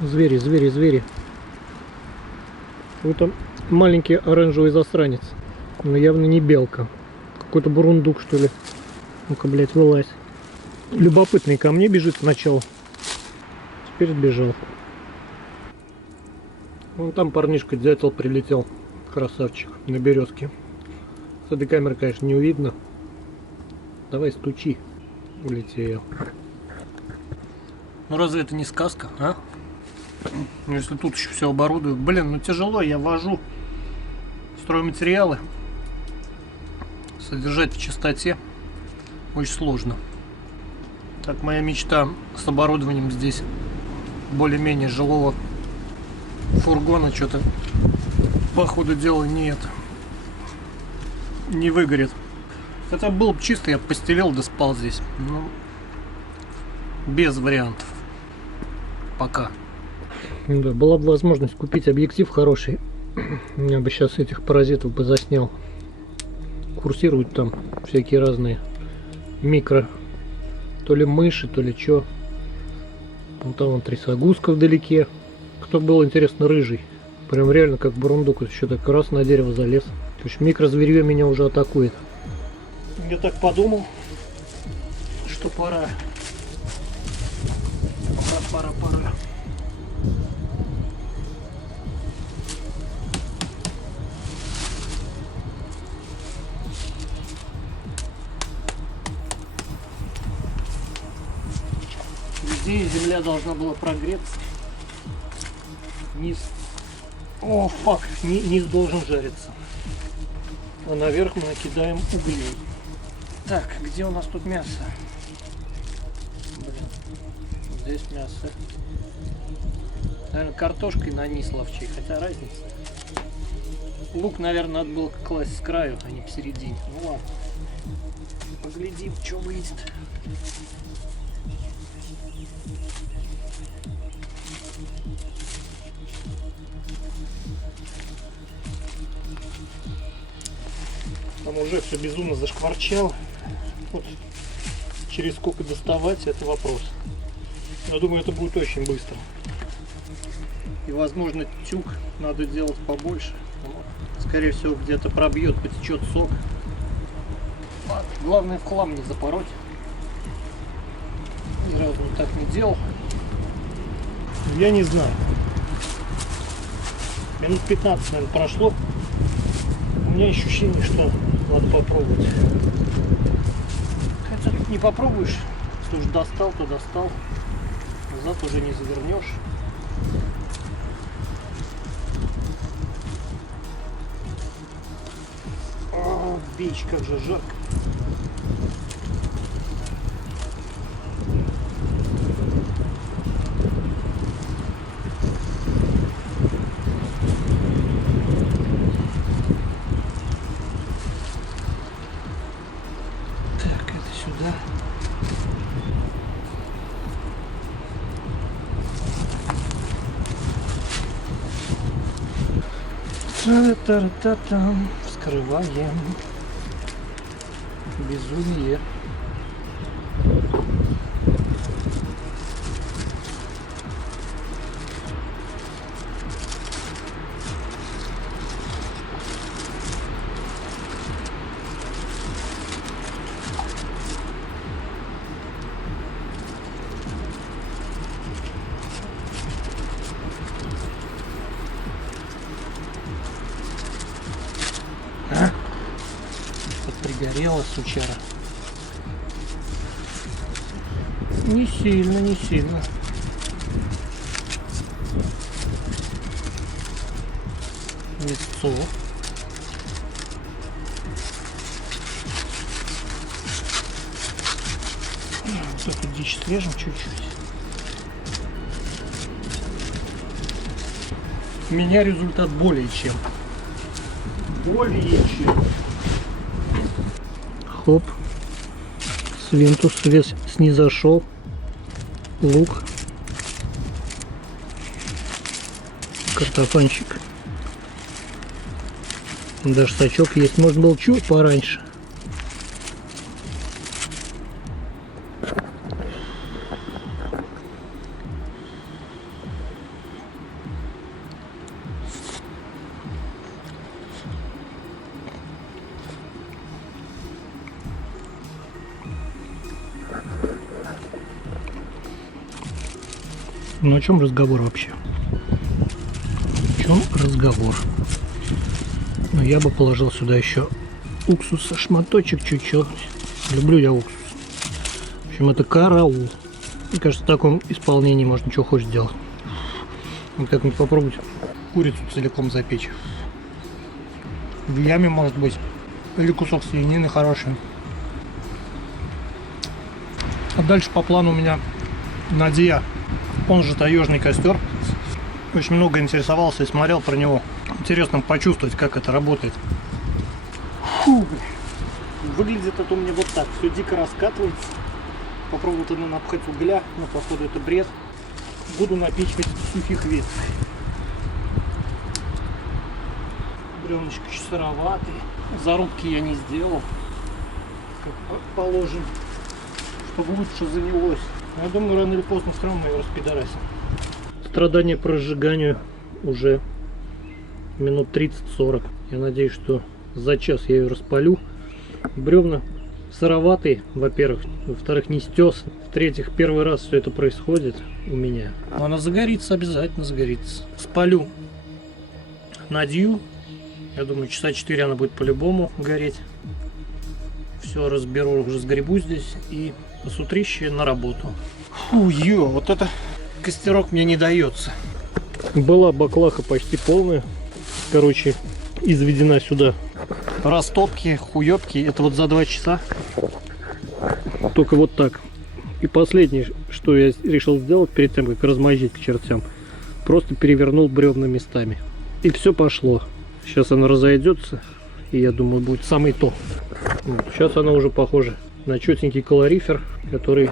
Звери, звери, звери. Вот там маленький оранжевый засранец. Но явно не белка. Какой-то бурундук, что ли. Ну-ка, блядь, вылазь. Любопытный ко мне бежит сначала. Теперь сбежал. Вон там парнишка дятел прилетел. Красавчик. На березке. С этой камеры, конечно, не увидно. Давай стучи. Улетел. Ну разве это не сказка, а? Если тут еще все оборудую. Блин, ну тяжело, я вожу стройматериалы. Содержать в чистоте очень сложно. Так, моя мечта с оборудованием здесь более-менее жилого фургона что-то по ходу дела не выгорит. Это было бы чисто, я постелил да спал здесь. Ну, без вариантов. Пока. Да, была бы возможность купить объектив хороший. Я бы сейчас этих паразитов бы заснял. Курсируют там всякие разные микро. То ли мыши, то ли что. Вон там вон трясогузка вдалеке. Кто был, интересно, рыжий. Прям реально как бурундук. Еще так раз на дерево залез. То есть микрозверье меня уже атакует. Я так подумал, что пора. Пора. Везде земля должна была прогреться. Низ. О, фак, низ должен жариться. А наверх мы накидаем углей. Так, где у нас тут мясо? Блин, здесь мясо. Наверное, картошкой на низ ловчей, хотя разница. Лук, наверное, надо было класть с краю, а не посередине. Ну ладно. Поглядим, что выйдет. Там уже все безумно зашкварчало. Вот через сколько доставать, это вопрос. Но думаю, это будет очень быстро. И возможно тюк надо делать побольше. Скорее всего, где-то пробьет, потечет сок. Главное в хлам не запороть. Ни разу так не делал. Я не знаю. Минут 15, наверное, прошло. У меня ощущение, что надо попробовать. Хотя тут не попробуешь. Если уж достал, то достал. Назад уже не завернешь. О, бич, как же жарко. Та-та-та-та-там. Вскрываем. Безумие. Пригорела сучара. Не сильно, не сильно. Мясцо. Вот эту дичь срежем чуть-чуть. У меня результат более чем. Более чем. Хоп. Свинтус весь снизошел. Лук. Картофанчик. Даже сачок есть. Можно было чуть пораньше. Ну о чем разговор вообще? О чем разговор? Ну, я бы положил сюда еще уксуса, шматочек чуть-чуть. Люблю я уксус. В общем, это караул. Мне кажется, в таком исполнении можно что хочешь делать. Вот как-нибудь попробовать курицу целиком запечь. В яме, может быть. Или кусок свинины хороший. А дальше по плану у меня Надия, он же Таежный костер. Очень много интересовался и смотрел про него. Интересно почувствовать, как это работает. Фу. Выглядит это у меня вот так. Все дико раскатывается. Попробую тогда напхать угля, но походу это бред. Буду напичкать сухих веток. Бревнышко еще сыроватый. Зарубки я не сделал, как положим, чтобы лучше занялось. Я думаю, рано или поздно все равно мы его распидорасим. Страдания по разжиганию уже минут 30-40. Я надеюсь, что за час я ее распалю. Бревна сыроватые, во-первых. Во-вторых, не стес. В-третьих, первый раз все это происходит у меня. Но она загорится, обязательно загорится. Спалю Надью. Я думаю, часа 4 она будет по-любому гореть. Все разберу, уже сгребу здесь и с утрища на работу. Фу, вот это костерок мне не дается. Была баклаха почти полная. Короче, изведена сюда. Растопки, хуёбки. Это вот за 2 часа. Только вот так. И последнее, что я решил сделать перед тем, как размозжить к чертям. Просто перевернул бревна местами. И все пошло. Сейчас она разойдется. И я думаю, будет самое то. Вот. Сейчас она уже похожа на четенький калорифер, который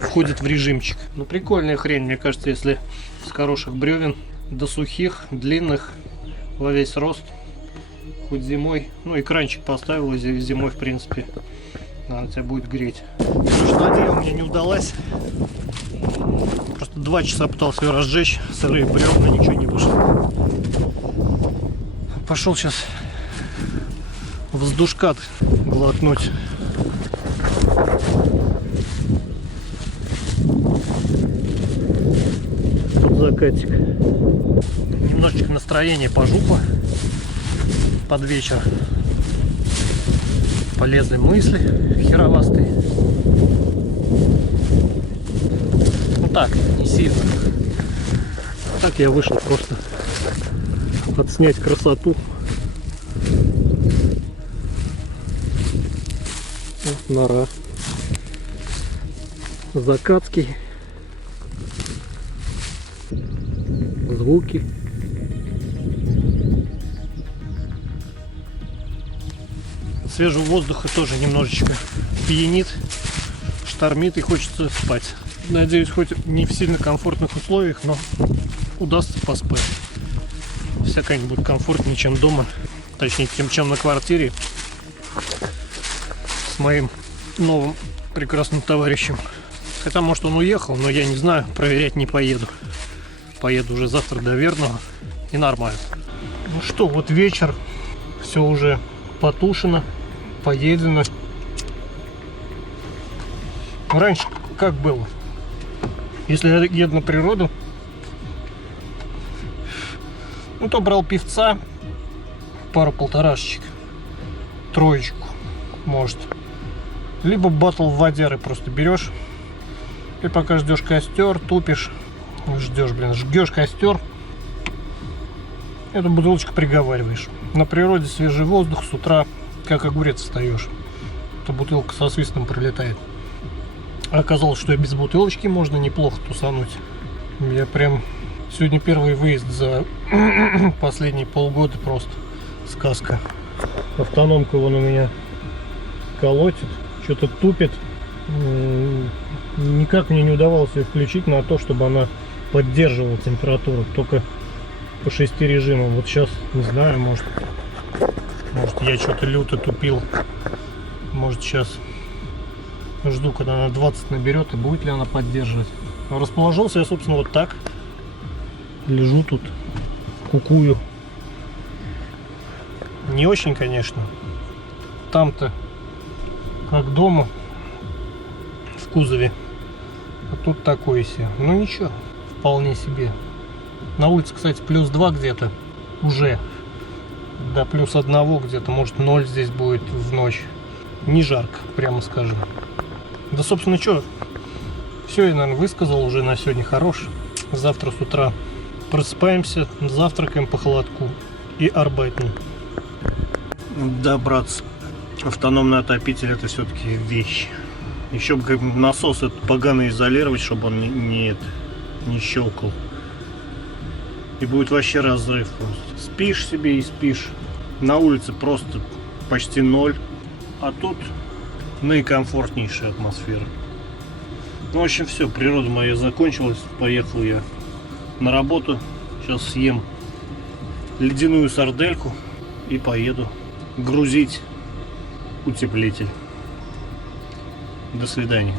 входит в режимчик. Ну, прикольная хрень, мне кажется, если с хороших бревен до сухих, длинных, во весь рост, хоть зимой. Ну, экранчик поставил, и зимой, в принципе, она тебя будет греть. Надея у меня не удалась. Просто 2 часа пытался ее разжечь, сырые бревна, ничего не вышло. Пошел сейчас воздушкат глотнуть. Тут закатик. Немножечко настроение пожупло под вечер. Полезные мысли херовастые. Ну так, не сильно. Так я вышел просто отснять красоту. Вот нора. Закатский. Звуки. Свежего воздуха тоже немножечко пьянит, штормит и хочется спать. Надеюсь, хоть не в сильно комфортных условиях, но удастся поспать. Всякое будет комфортнее, чем дома. Точнее, чем на квартире с моим новым прекрасным товарищем. Хотя, может, он уехал, но я не знаю, проверять не поеду. Поеду уже завтра до Верного и нормально. Ну что, вот вечер, все уже потушено, поедено. Раньше как было? Если я еду на природу, ну то брал певца, пару-полторашечек, троечку, может. Либо батл в водяры просто берешь и пока ждешь костер, тупишь, жгешь костер, эту бутылочку приговариваешь. На природе свежий воздух, с утра как огурец встаешь. Эта бутылка со свистом пролетает. Оказалось, что и без бутылочки можно неплохо тусануть. Я прям... Сегодня первый выезд за последние полгода, просто сказка. Автономка вон у меня колотит, что-то тупит. Никак мне не удавалось ее включить на то, чтобы она поддерживала температуру. Только по 6 режимам. Вот сейчас, не знаю, может я что-то люто тупил. Может сейчас жду, когда она 20 наберет, и будет ли она поддерживать. Расположился я, собственно, вот так. Лежу тут, кукую. Не очень, конечно. Там-то как дома в кузове. А тут такое себе. Ну ничего. вполне себе. На улице, кстати, +2 где-то уже. До +1 где-то, может 0 здесь будет в ночь. Не жарко, прямо скажем. Да, собственно, что? Все, я, наверное, высказал уже на сегодня. Хорош. Завтра с утра просыпаемся, завтракаем по холодку и арбайтим. Да, братцы, автономный отопитель — это все-таки вещь. Еще бы насос этот поганый изолировать, чтобы он не щелкал. И будет вообще разрыв просто. Спишь себе и спишь. На улице просто почти 0. А тут наикомфортнейшая атмосфера. Ну, в общем, все, природа моя закончилась. Поехал я на работу. Сейчас съем ледяную сардельку и поеду грузить утеплитель. До свидания.